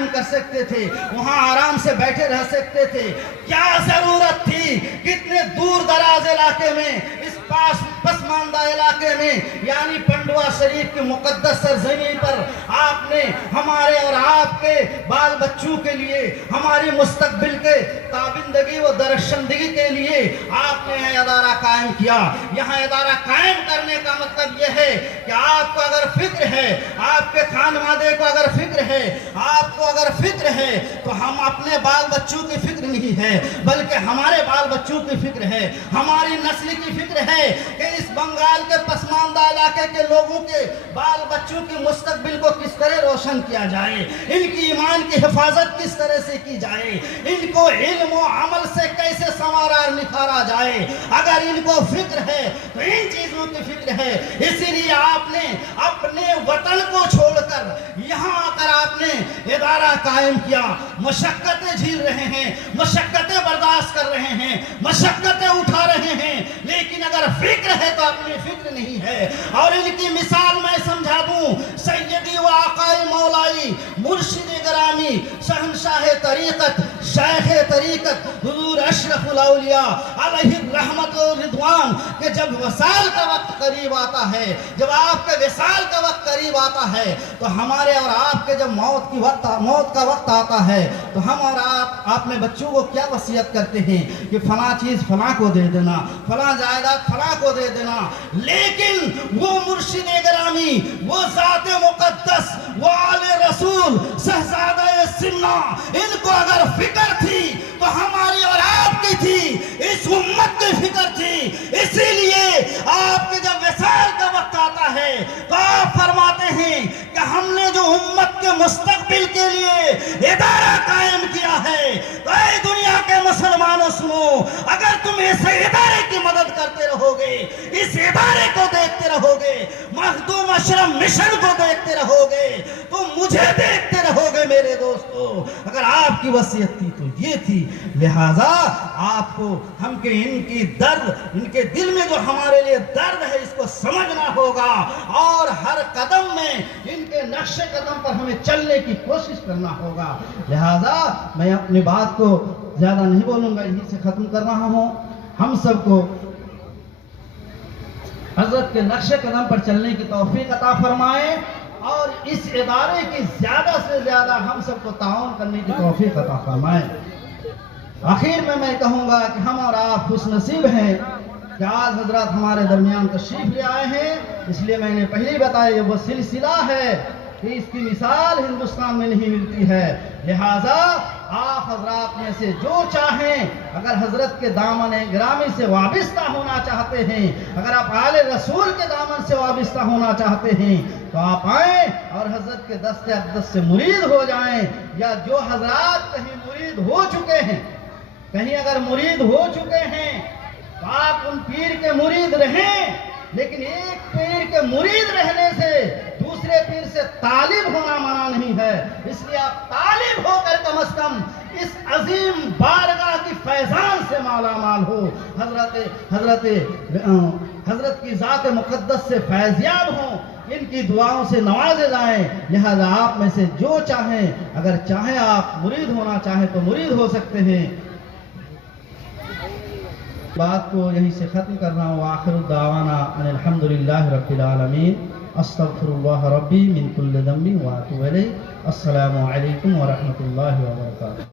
قائم کر سکتے تھے، وہاں آرام سے بیٹھے رہ سکتے تھے. کیا ضرورت تھی کتنے دور دراز علاقے میں، اس پسماندہ علاقے میں، یعنی پنڈوا شریف کی مقدس سرزمین پر آپ نے ہمارے اور آپ کے بال بچوں کے لیے، ہماری مستقبل کے تابندگی و درخشندگی کے لیے آپ نے یہ ادارہ قائم کیا. یہاں ادارہ قائم کرنے کا مطلب یہ ہے کہ آپ کو اگر فکر ہے، آپ کے خانوادے کو اگر فکر ہے، آپ کو اگر فکر ہے، تو ہم اپنے بال بچوں کی فکر نہیں ہے بلکہ ہمارے بال بچوں کی فکر ہے، ہماری نسل کی فکر ہے کہ اس بنگال کے پسماندہ علاقے کے لوگوں کے بال بچوں کی مستقبل کو کس طرح روشن کیا جائے، ان کی ایمان کی حفاظت کس طرح سے کی جائے، ان کو علم و عمل سے کیسے سنوارا اور نکھارا جائے. اگر ان کو فکر ہے تو ان چیزوں کی فکر ہے. اسی لیے آپ نے اپنے وطن کو چھوڑ کر یہاں آ کر آپ نے ادارہ قائم کیا. مشقتیں جھیل رہے ہیں، مشقتیں برداشت کر رہے ہیں، مشقتیں اٹھا رہے ہیں، لیکن اگر فکر ہے تو اپنی فکر نہیں ہے. اور ان کی مثال میں سمجھا دوں، سیدی و آقائی مولائی مرشد گرامی شہنشاہ طریقت شیخ طریقت حضور اشرف الاولیاء علیہ الرحمت و رضوان کہ جب وصال کا وقت قریب آتا ہے، جب آپ کے وصال کا وقت قریب آتا ہے، تو ہمارے اور آپ کے جب موت کا وقت آتا ہے تو ہم اور آپ اپنے بچوں کو کیا وصیت کرتے ہیں کہ فلاں چیز فلاں کو دے دینا، فلاں جائیداد فلاں کو دے دینا. لیکن وہ مرشد گرامی، وہ ذات مقدس، وہ آل رسول شہزادہ سمنا، ان کو اگر فکر تھی تو ہماری اور آپ کی تھی، اس امت کی فکر تھی. اسی لیے آپ کے جب وصال کا وقت آتا ہے تو آپ فرماتے ہیں کہ ہم نے جو امت کے مستقبل کے لیے ادارہ قائم کیا ہے، تو اے دنیا کے مسلمانوں سنو، اگر تم اس ادارے کی مدد کرتے رہو گے، اس ادارے کو دیکھتے رہو گے، مخدوم اشرم مشن کو دیکھتے رہو گے، تو مجھے دیکھتے رہو گے میرے دوستو. اگر آپ کی وصیت تھی تو یہ تھی. لہذا آپ کو ہم کے ان کی درد، ان کے دل میں جو ہمارے لیے درد ہے، اس کو سمجھنا ہوگا اور ہر قدم میں ان کے نقش قدم پر ہمیں چلنے کی کوشش کرنا ہوگا. لہذا میں اپنی بات کو زیادہ نہیں بولوں گا، یہیں سے ختم کر رہا ہوں. ہم سب کو حضرت کے نقش قدم پر چلنے کی توفیق عطا فرمائے اور اس ادارے کی زیادہ سے زیادہ ہم سب کو تعاون کرنے کی توفیق عطا فرمائے. آخر میں کہوں گا کہ ہم اور آپ خوش نصیب ہیں کہ آج حضرات ہمارے درمیان تشریف لے آئے ہیں. اس لیے میں نے پہلے بتایا یہ وہ سلسلہ ہے کہ اس کی مثال ہندوستان میں نہیں ملتی ہے. لہذا آپ حضرات میں سے جو چاہیں، اگر حضرت کے دامن گرامی سے وابستہ ہونا چاہتے ہیں، اگر آپ آل رسول کے دامن سے وابستہ ہونا چاہتے ہیں، تو آپ آئیں اور حضرت کے دست اقدس سے مرید ہو جائیں. یا جو حضرات کہیں مرید ہو چکے ہیں، کہیں اگر مرید ہو چکے ہیں، تو آپ ان پیر کے مرید رہیں. لیکن ایک پیر کے مرید رہنے سے دوسرے پیر سے طالب ہونا منع نہیں ہے. اس لیے آپ طالب ہو کر کم از کم اس عظیم بارگاہ کی فیضان سے مالا مال ہو، حضرت کی ذات مقدس سے فیضیاب ہوں، ان کی دعاؤں سے نوازے جائیں. لہذا آپ میں سے جو چاہیں، اگر چاہیں آپ مرید ہونا چاہیں تو مرید ہو سکتے ہیں. بات کو یہی سے ختم کرنا ہوں. آخر دعوانا ان الحمدللہ رب العالمین. استغفر اللہ ربی من کل ذنب واتوب الیہ. السلام علیکم ورحمۃ اللہ وبرکاتہ.